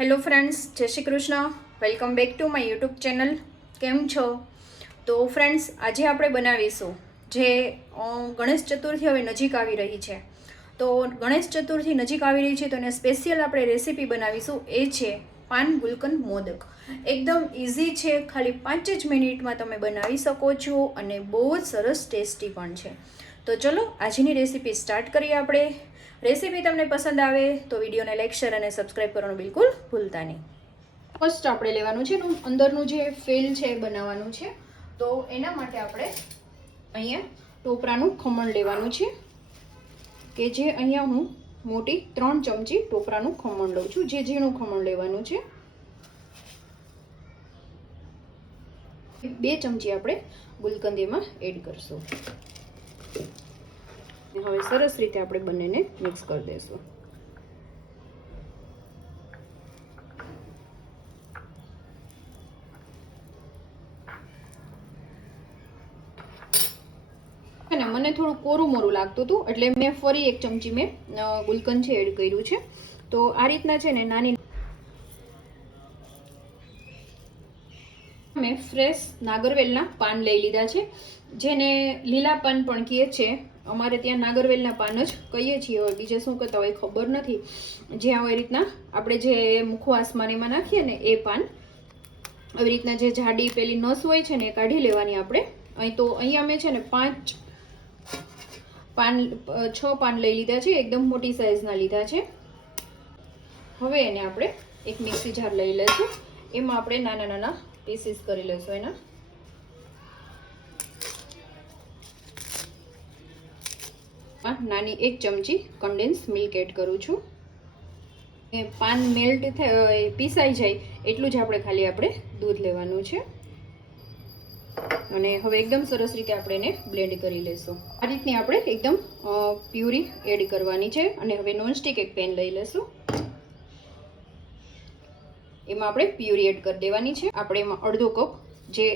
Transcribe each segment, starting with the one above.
Hello friends, જય Shri Krishna. Welcome back to my YouTube channel. કેમ છો? તો ફ્રેન્ડ્સ, આજે આપણે બનાવીશું જે ગણેશ ચતુર્થી હવે નજીક આવી રહી છે. તો ગણેશ ચતુર્થી નજીક આવી રહી છે, તો એને સ્પેશિયલ આપણે રેસીપી બનાવીશું. એ છે પાન ગુલકંદ મોદક. એકદમ ઇઝી છે, ખાલી પાંચ જ મિનિટમાં તમે બનાવી શકો છો અને બહુ જ સરસ ટેસ્ટી પણ છે. તો ચલો, આજની રેસીપી સ્ટાર્ટ કરીએ આપણે. રેસીપી તમને પસંદ આવે તો વિડીયોને લાઈક શેર અને સબસ્ક્રાઈબ કરવાનું બિલકુલ ભૂલતા નહીં. ફર્સ્ટ આપણે લેવાનું છે એનું અંદરનું જે ફેલ છે એ બનાવવાનું છે. તો એના માટે આપણે અહીંયા ટોપરાનું ખમણ લેવાનું છે. કે જે અહીંયા હું મોટી ત્રણ ચમચી ટોપરાનું ખમણ લઉં છું. જે ઝીણું ખમણ લેવાનું છે. બે ચમચી આપણે ગુલકંદીમાં એડ કરશું. હવે સરસ રીતે આપણે બંનેને મિક્સ કરી દઈશું. અને મને થોડું કોરું મોરું લાગતું હતું, એટલે મેં ફરી એક ચમચી મેં ગુલકંદ છે એડ કર્યું છે. તો આ રીતના છે ને, નાની મેં ફ્રેશ નાગરવેલના પાન લઈ લીધા છે. જેને લીલા પાન પણ કહે છે. અમારે ત્યાં નાગરવેલના પાન જ કહીએ છીએ. હવે બીજે શું કહેતા હોય ખબર નથી. જ્યાં આવી રીતના આપણે જે મુખવાસમાં એમાં નાખીએ ને એ પાન, આવી રીતના જે જાડી પેલી નસ હોય છે ને એ કાઢી લેવાની આપણે. અહીં તો અહીંયા મેં છે ને પાંચ પાન, છ પાન લઈ લીધા છે. એકદમ મોટી સાઇઝના લીધા છે. હવે એને આપણે એક મિક્સી જાર લઈ લઈશું. એમાં આપણે નાના નાના પીસીસ કરી લઈશું એના નાની એક ચમચી કન્ડેન્સ મિલ્ક એડ કરું છું. એ પાન મેલ્ટ થાય પીસાઈ જાય એટલું જ આપણે ખાલી આપણે દૂધ લેવાનું છે. અને હવે એકદમ સરસ રીતે આપણે એને બ્લેન્ડ કરી લઈશું આ રીતની આપણે એકદમ પ્યુરી એડ કરવાની છે. અને હવે નોનસ્ટિક એક પેન લઈ લઈશું એમાં આપણે પ્યુરી એડ કરી દેવાની છે. આપણે એમાં અડધો કપ જે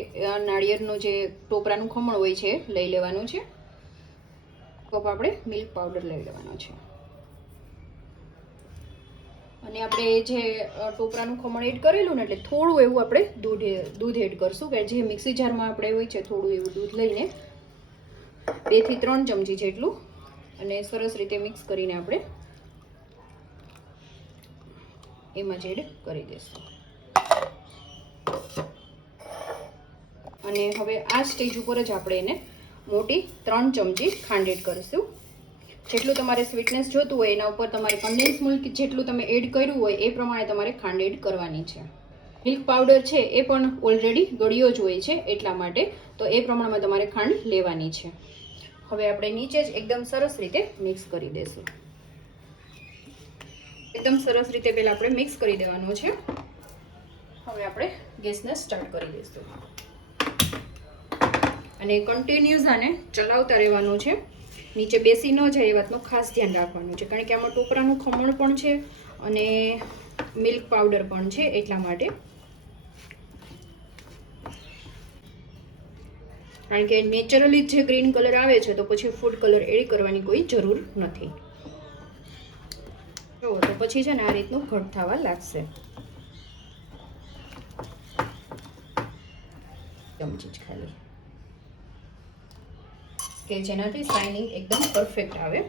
નાળિયેરનું જે ટોપરાનું ખમણ હોય છે, લઈ લેવાનું છે. કપ આપણે મિલ્ક પાવડર લઈ લેવાનો છે. અને આપણે જે ટોપરાનું ખમણ એડ કરેલું ને એટલે થોડું એવું આપણે દૂધ દૂધ એડ કરશું કે જે મિક્સી જારમાં આપણે હોય છે થોડું એવું દૂધ લઈને. બેથી ત્રણ ચમચી જેટલું. અને સરસ રીતે મિક્સ કરીને આપણે એમાં જ એડ કરી દઈશું અને હવે આ સ્ટેજ ઉપર જ આપણે એને મોટી ત્રણ ચમચી ખાંડ કરીશું. જેટલું તમારે સ્વીટનેસ જોતું હોય એના ઉપર તમારે કન્ડેન્સ મિલ્ક જેટલું તમે એડ કર્યું હોય એ પ્રમાણે તમારે ખાંડ એડ કરવાની છે. મિલ્ક પાવડર છે એ પણ ઓલરેડી ગળ્યો જ હોય છે એટલા માટે તો એ પ્રમાણમાં તમારે ખાંડ લેવાની છે. હવે આપણે નીચે જ એકદમ સરસ રીતે મિક્સ કરી દઈશું એકદમ સરસ રીતે પહેલાં આપણે મિક્સ કરી દેવાનું છે. હવે આપણે ગેસને સ્ટાર્ટ કરી દઈશું. અને કન્ટિન્યુઝ આને ચલાવતા રહેવાનું છે. નીચે બેસી ન જાય એ વાતનું ખાસ ધ્યાન રાખવાનું છે. કારણ કે આમાં ટોપરાનું ખમણ પણ છે અને મિલ્ક પાવડર પણ છે એટલા માટે. કારણ કે નેચરલી જે ગ્રીન કલર આવે છે તો પછી ફૂડ કલર એડ કરવાની કોઈ જરૂર નથી. જો, તો પછી છે ને આ રીતનું ઘટ થવા લાગશે. ચમચી જ ખાલી. કે જેનાથી શાઇનિંગ એકદમ પરફેક્ટ આવે.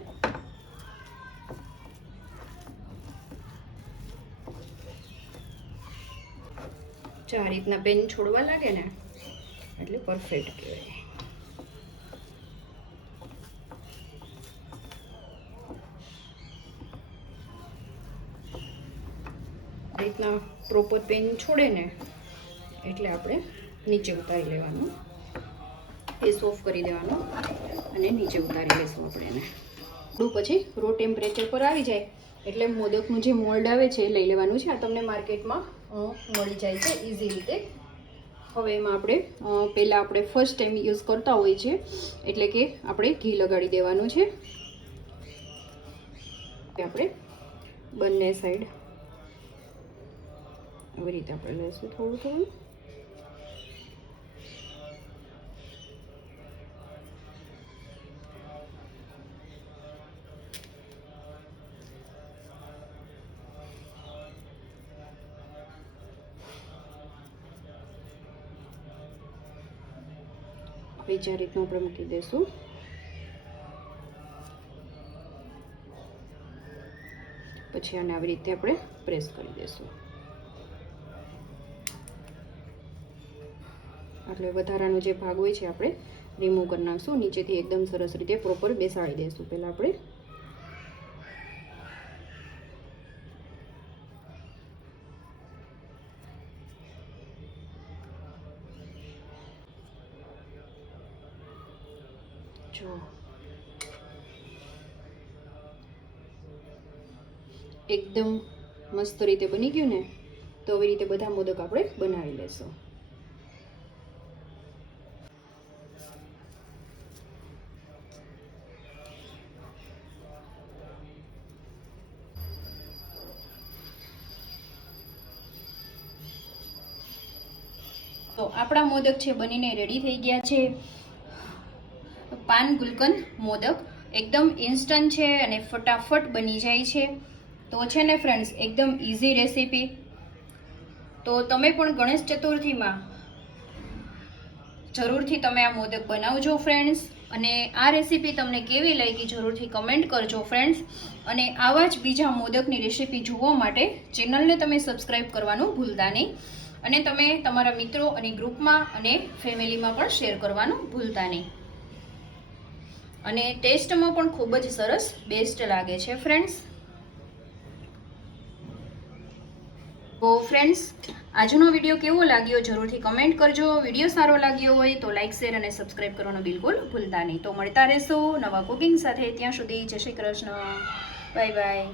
ચાર રીતના પેન છોડવા લાગે ને, એટલે પરફેક્ટ કહેવાય આ રીતના પ્રોપર પેન છોડે ને એટલે આપણે નીચે ઉતારી લેવાનું. ફેસ ઓફ કરી દેવાનો અને નીચે ઉતારી લઈશું આપણે એને. થોડું પછી રો ટેમ્પરેચર પર આવી જાય એટલે મોદકનું જે મોલ્ડ આવે છે એ લઈ લેવાનું છે. આ તમને માર્કેટમાં મળી જાય છે ઇઝી રીતે. હવે એમાં આપણે પહેલાં આપણે ફર્સ્ટ ટાઈમ યુઝ કરતા હોઈએ છીએ એટલે કે આપણે ઘી લગાડી દેવાનું છે. આપણે બંને સાઈડ આવી રીતે આપણે લઈશું થોડું થોડું બીજા રીતનું આપણે મૂકી દઈશું પછી આને આવી રીતે આપણે પ્રેસ કરી દઈશું. એટલે વધારાનો જે ભાગ હોય છે આપણે રિમૂવ કરી નાખશું. નીચેથી એકદમ સરસ રીતે પ્રોપર બેસાડી દઈશું પહેલાં આપણે જો. એકદમ મસ્ત રીતે બની ગયું ને, તો આવી રીતે બધા મોદક આપણે બનાવી લેશું. આપણા મોદક છે, બનીને રેડી થઈ ગયા છે. પાન ગુલકંદ મોદક એકદમ ઇન્સ્ટન્ટ છે અને ફટાફટ બની જાય છે. તો છે ને ફ્રેન્ડ્સ એકદમ ઇઝી રેસીપી તો તમે પણ ગણેશ ચતુર્થીમાં જરૂરથી તમે આ મોદક બનાવજો ફ્રેન્ડ્સ અને આ રેસીપી તમને કેવી લાગી જરૂરથી કમેન્ટ કરજો ફ્રેન્ડ્સ અને આવા જ બીજા મોદકની રેસીપી જોવા માટે ચેનલને તમે સબસ્ક્રાઈબ કરવાનું ભૂલતા નહીં. અને તમે તમારા મિત્રો અને ગ્રુપમાં અને ફેમિલીમાં પણ શેર કરવાનું ભૂલતા નહીં. અને ટેસ્ટમાં પણ ખૂબ જ સરસ બેસ્ટ લાગે છે ફ્રેન્ડ્સ. તો ફ્રેન્ડ્સ, આજનો વીડિયો કેવો લાગ્યો જરૂરથી કમેન્ટ કરજો. વીડિયો સારો લાગ્યો હોય તો લાઇક શેર અને સબસ્ક્રાઈબ કરવાનું બિલકુલ ભૂલતા નહીં. તો મળતા રહેશો નવા કુકિંગ સાથે. ત્યાં સુધી જય શ્રી કૃષ્ણ. Bye bye.